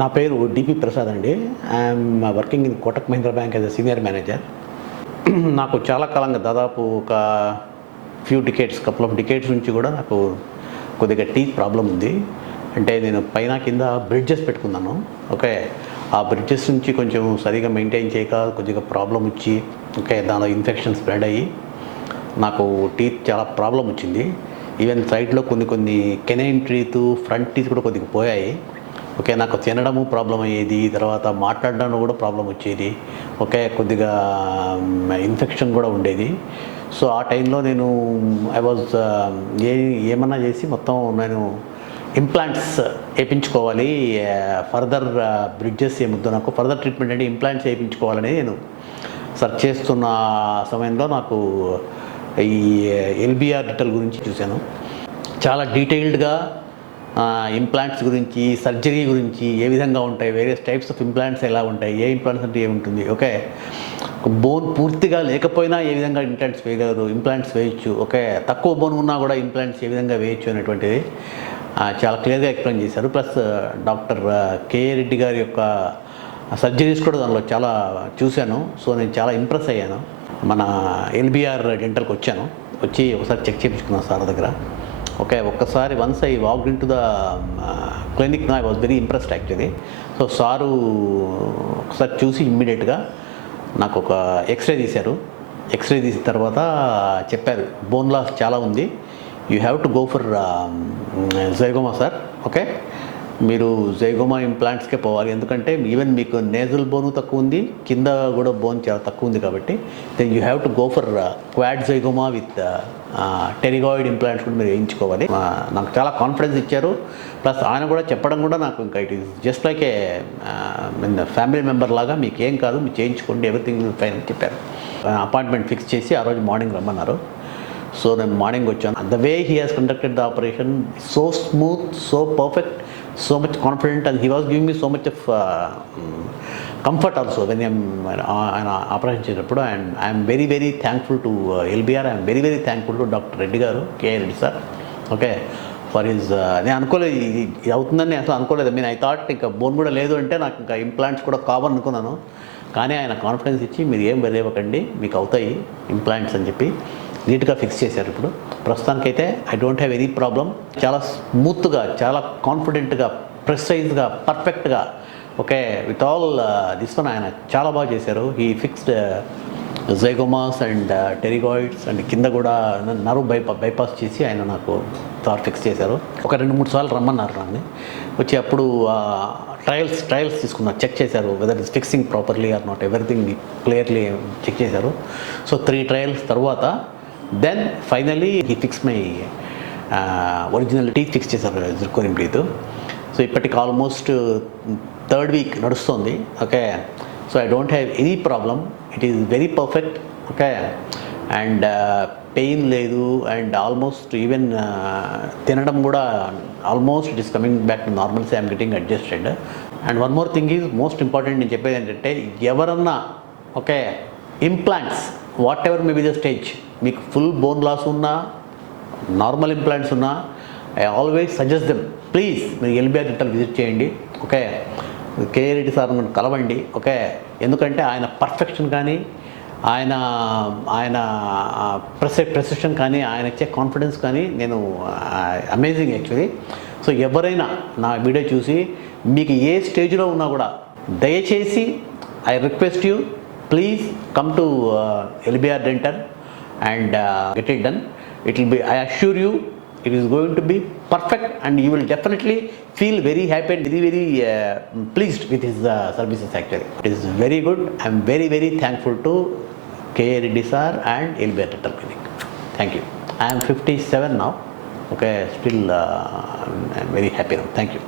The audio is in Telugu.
నా పేరు డిపి ప్రసాద్ అండి. I'm working in Kotak Mahindra bank as a senior manager. నాకు చాలా కాలంగా దాదాపు ఒక కపుల్ ఆఫ్ డికేట్స్ నుంచి కూడా నాకు కొద్దిగా టీత్ ప్రాబ్లం ఉంది. అంటే నేను పైన కింద బ్రిడ్జెస్ పెట్టుకున్నాను. ఓకే, ఆ బ్రిడ్జెస్ నుంచి కొంచెం సరిగా మెయింటైన్ చేయక కొద్దిగా ప్రాబ్లం వచ్చి దానిలో ఇన్ఫెక్షన్ స్ప్రెడ్ అయ్యి నాకు టీత్ చాలా ప్రాబ్లం వచ్చింది. ఈవెన్ సైడ్లో కొన్ని కెనైన్ టీత్, ఫ్రంట్ టీత్ కూడా కొద్దిగా పోయాయి. నాకు తినడము ప్రాబ్లం అయ్యేది, తర్వాత మాట్లాడడానికి కూడా ప్రాబ్లం వచ్చేది. కొద్దిగా ఇన్ఫెక్షన్ కూడా ఉండేది. సో ఆ టైంలో నేను ఏమన్నా చేసి మొత్తం నేను ఇంప్లాంట్స్ వేయించుకోవాలి. ఫర్దర్ బ్రిడ్జెస్ ఏముద్దు, నాకు ఫర్దర్ ట్రీట్మెంట్ అంటే ఇంప్లాంట్స్ వేయించుకోవాలని నేను సెర్చ్ చేస్తున్న సమయంలో నాకు ఈ ఎల్బిఆర్ డెంటల్ గురించి చూశాను. చాలా డీటెయిల్డ్గా ఇంప్లాంట్స్ గురించి, సర్జరీ గురించి, ఏ విధంగా ఉంటాయి, వేరియస్ టైప్స్ ఆఫ్ ఇంప్లాంట్స్ ఎలా ఉంటాయి, ఏ ఇంప్లాంట్స్ అంటే ఏముంటుంది, బోన్ పూర్తిగా లేకపోయినా ఏ విధంగా ఇంప్లాంట్స్ వేయచ్చు, తక్కువ బోన్ ఉన్నా కూడా ఇంప్లాంట్స్ ఏ విధంగా వేయచ్చు అనేటువంటిది చాలా క్లియర్గా ఎక్స్ప్లెయిన్ చేశారు. ప్లస్ డాక్టర్ కేఏ రెడ్డి గారి యొక్క సర్జరీస్ కూడా దానిలో చాలా చూశాను. సో నేను చాలా ఇంప్రెస్ అయ్యాను. మన ఎల్బిఆర్ డెంటల్కి వచ్చి ఒకసారి చెక్ చేయించుకున్నాను సార్ దగ్గర. ఒక్కసారి once I walked in to the clinic, I was very impressed actually. So sir ఒకసారి చూసి ఇమ్మీడియట్గా నాకు ఒక ఎక్స్రే తీశారు. ఎక్స్రే తీసిన తర్వాత చెప్పారు, బోన్ లాస్ చాలా ఉంది, you have to go for zygoma sir. మీరు జైగోమా ఇంప్లాంట్స్కే పోవాలి, ఎందుకంటే ఈవెన్ మీకు నేజల్ బోను తక్కువ ఉంది, కింద కూడా బోన్ చాలా తక్కువ ఉంది, కాబట్టి then you have to go for quad zygoma with pterygoid implants కూడా మీరు వేయించుకోవాలి. నాకు చాలా కాన్ఫిడెన్స్ ఇచ్చారు. ప్లస్ ఆయన కూడా చెప్పడం కూడా నాకు ఇంకా it is just like A family member లాగా, మీకు ఏం కాదు, మీరు చేయించుకోండి, ఎవ్రీథింగ్ ఫైన్ అని చెప్పారు. అపాయింట్మెంట్ ఫిక్స్ చేసి ఆ రోజు మార్నింగ్ రమ్మన్నారు. సో నేను మార్నింగ్ వచ్చాను. The way he has conducted the operation, so smooth, so perfect, so much confident, and he was giving me so much of comfort also when ఆయన ఆపరేషన్ చేసినప్పుడు. And I'm very very thankful to LBR. I'm very very thankful to doctor Reddy garu, KA Reddy sir. For his నేను అనుకోలేదు ఇది అవుతుందని అసలు అనుకోలేదు. ఐ థాట్ ఇంకా బోన్ కూడా లేదు అంటే నాకు ఇంకా ఇంప్లాంట్స్ కూడా కావాలి అనుకున్నాను. కానీ ఆయన కాన్ఫిడెన్స్ ఇచ్చి మీరు ఏం వెర్రేవ్వకండి, మీకు అవుతాయి ఇంప్లాంట్స్ అని చెప్పి నీట్గా ఫిక్స్ చేశారు. ఇప్పుడు ప్రస్తుతానికైతే I don't have any problem. చాలా స్మూత్గా, చాలా కాన్ఫిడెంట్గా, ప్రిసైజ్గా, పర్ఫెక్ట్గా విత్ ఆల్ దిస్ వన్ ఆయన చాలా బాగా చేశారు. హీ ఫిక్స్డ్ జైగోమాస్ అండ్ టెరిగాయిడ్స్, అండ్ కింద కూడా నర్వ్ బైపాస్ చేసి ఆయన నాకు ఫిక్స్ చేశారు. 2-3 సార్లు రమ్మన్నారు నన్ను. వచ్చి అప్పుడు ట్రయల్స్ తీసుకున్నారు, చెక్ చేశారు whether is fixing properly or not, everything clearly check చేశారు. సో 3 ట్రయల్స్ తర్వాత then finally he fix my original teeth fix చేశారు, జిర్కోనియం టీత్. సో ఇప్పటికి ఆల్మోస్ట్ 3rd వీక్ నడుస్తుంది. So I don't have any problem, it is very perfect. And pain లేదు, అండ్ ఆల్మోస్ట్ ఈవెన్ తినడం కూడా almost it is coming back to normalcy, I'm getting adjusted. And one more thing is most important, నేను చెప్పేది ఏంటంటే ఎవరన్నా implants what ever may be the stage, మీకు ఫుల్ బోన్ లాస్ ఉన్నా, నార్మల్ ఇంప్లాంట్స్ ఉన్నా, I always suggest them, please మీరు ఎల్బిఆర్ డెంటల్ విజిట్ చేయండి. కేఏ రెడ్డి సార్ మనం కలవండి. ఎందుకంటే ఆయన పర్ఫెక్షన్ కానీ, ఆయన ప్రెసిషన్ కానీ, ఆయన ఇచ్చే కాన్ఫిడెన్స్ కానీ నేను అమేజింగ్ యాక్చువల్లీ. సో ఎవరైనా నా వీడియో చూసి మీకు ఏ స్టేజ్లో ఉన్నా కూడా దయచేసి I request you, please come to LBR Dental and get it done. It will be, I assure you, it is going to be perfect, and you will definitely feel very happy and very pleased with his services actually. It is very good. I am very very thankful to KA Reddy sir and LBR Dental Clinic. Thank you. I am 57 now. Still I am very happy now. Thank you.